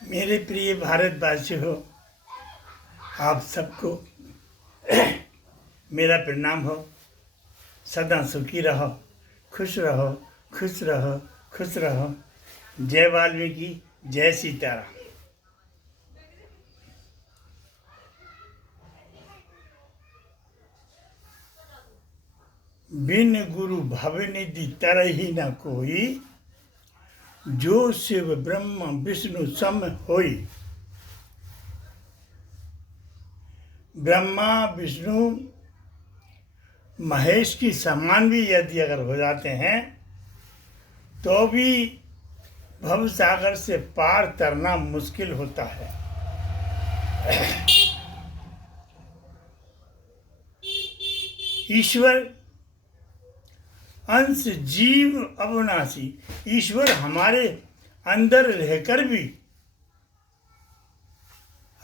मेरे प्रिय भारतवासियों, आप सबको मेरा प्रणाम हो। सदा सुखी रहो, खुश रहो, खुश रहो, खुश रहो। जय वाल्मीकि, जय सीताराम। बिन गुरु भवनिधि तरहि न कोई, जो शिव ब्रह्म विष्णु सम होई। ब्रह्मा विष्णु महेश की समान भी यदि अगर हो जाते हैं तो भी भव सागर से पार तरना मुश्किल होता है। ईश्वर अंश जीव अविनाशी, ईश्वर हमारे अंदर रहकर भी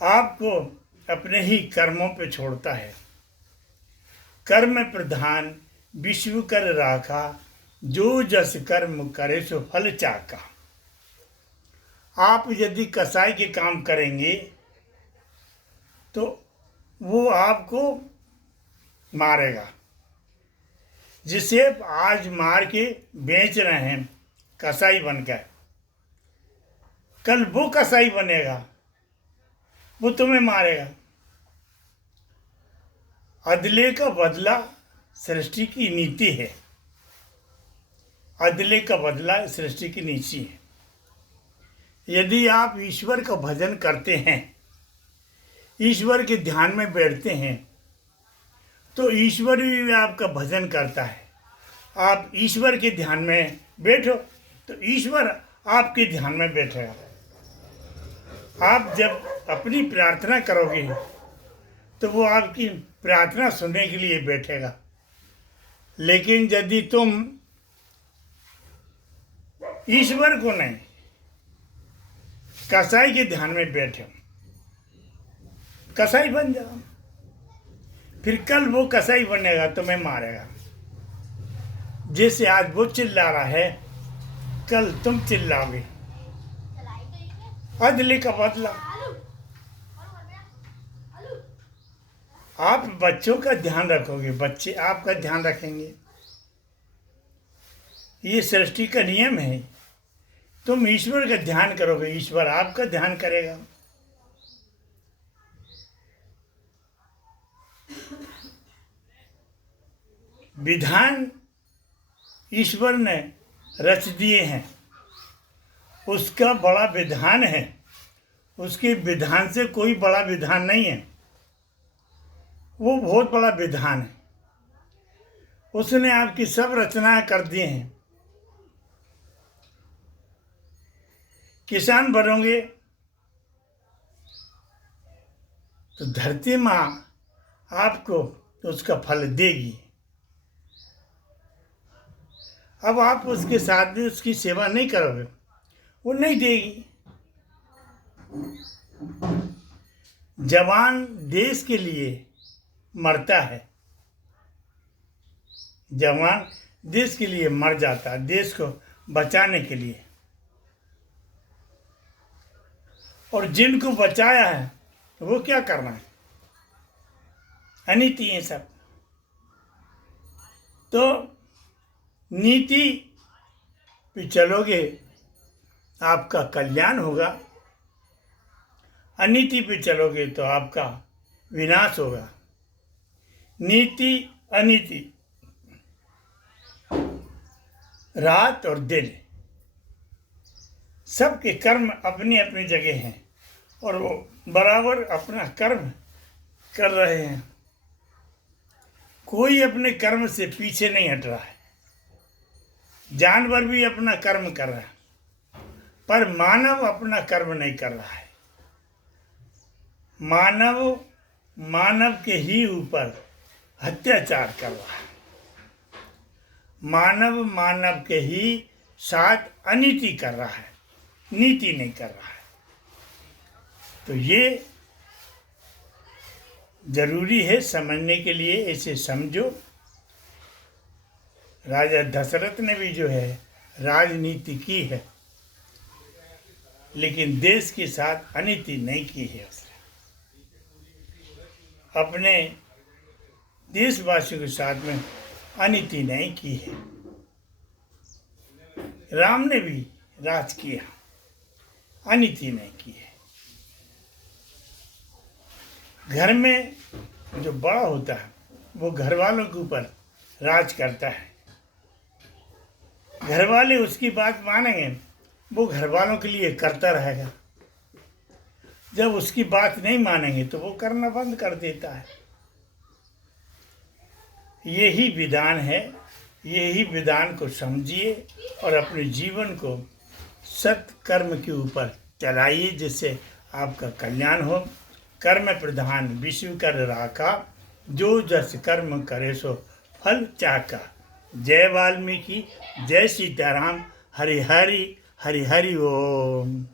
आपको अपने ही कर्मों पे छोड़ता है। कर्म प्रधान विश्व कर राखा, जो जस कर्म करे सो फल चाका। आप यदि कसाई के काम करेंगे तो वो आपको मारेगा। जिसे आज मार के बेच रहे हैं कसाई बनकर, कल वो कसाई बनेगा, वो तुम्हें मारेगा। अदले का बदला सृष्टि की नीति है। अदले का बदला सृष्टि की नीति है। यदि आप ईश्वर का भजन करते हैं, ईश्वर के ध्यान में बैठते हैं, तो ईश्वर भी आपका भजन करता है। आप ईश्वर के ध्यान में बैठो तो ईश्वर आपके ध्यान में बैठेगा। आप जब अपनी प्रार्थना करोगे तो वो आपकी प्रार्थना सुनने के लिए बैठेगा। लेकिन यदि तुम ईश्वर को नहीं, कसाई के ध्यान में बैठे, कसाई बन जाओ, फिर कल वो कसाई बनेगा, तुम्हें मारेगा। जैसे आज वो चिल्ला रहा है, कल तुम चिल्लाओगे। अदले का बदला। आप बच्चों का ध्यान रखोगे, बच्चे आपका ध्यान रखेंगे। ये सृष्टि का नियम है। तुम ईश्वर का ध्यान करोगे, ईश्वर आपका ध्यान करेगा। विधान ईश्वर ने रच दिए हैं, उसका बड़ा विधान है। उसके विधान से कोई बड़ा विधान नहीं है। वो बहुत बड़ा विधान है। उसने आपकी सब रचनाएं कर दी हैं। किसान बनोगे तो धरती माँ आपको उसका फल देगी। अब आप उसके साथ भी उसकी सेवा नहीं करोगे, वो नहीं देगी। जवान देश के लिए मरता है, जवान देश के लिए मर जाता है, देश को बचाने के लिए। और जिनको बचाया है वो क्या करना है? अनीति है सब। तो नीति पे चलोगे आपका कल्याण होगा, अनीति पे चलोगे तो आपका विनाश होगा। नीति अनीति, रात और दिन, सबके कर्म अपनी अपनी जगह हैं और वो बराबर अपना कर्म कर रहे हैं। कोई अपने कर्म से पीछे नहीं हट रहा है। जानवर भी अपना कर्म कर रहा है, पर मानव अपना कर्म नहीं कर रहा है। मानव के ही ऊपर अत्याचार कर रहा है। मानव के ही साथ अनीति कर रहा है, नीति नहीं कर रहा है। तो ये जरूरी है समझने के लिए। ऐसे समझो। राजा दशरथ ने भी जो है राजनीति की है। लेकिन देश के साथ अनीति नहीं की है उसने। अपने देशवासियों के साथ में अनीति नहीं की है। राम ने भी राज किया, अनीति नहीं की है। घर में जो बड़ा होता है वो घर वालों के ऊपर राज करता है। घर वाले उसकी बात मानेंगे, वो घर वालों के लिए करता रहेगा। जब उसकी बात नहीं मानेंगे तो वो करना बंद कर देता है। यही विधान है। यही विधान को समझिए और अपने जीवन को सत्कर्म के ऊपर चलाइए, जिससे आपका कल्याण हो। कर्म प्रधान विश्व कर राखा, जो जस कर्म करे सो फल चाका। जय वाल्मीकि, जय सीताराम। हरि हरि हरि हरि ओम।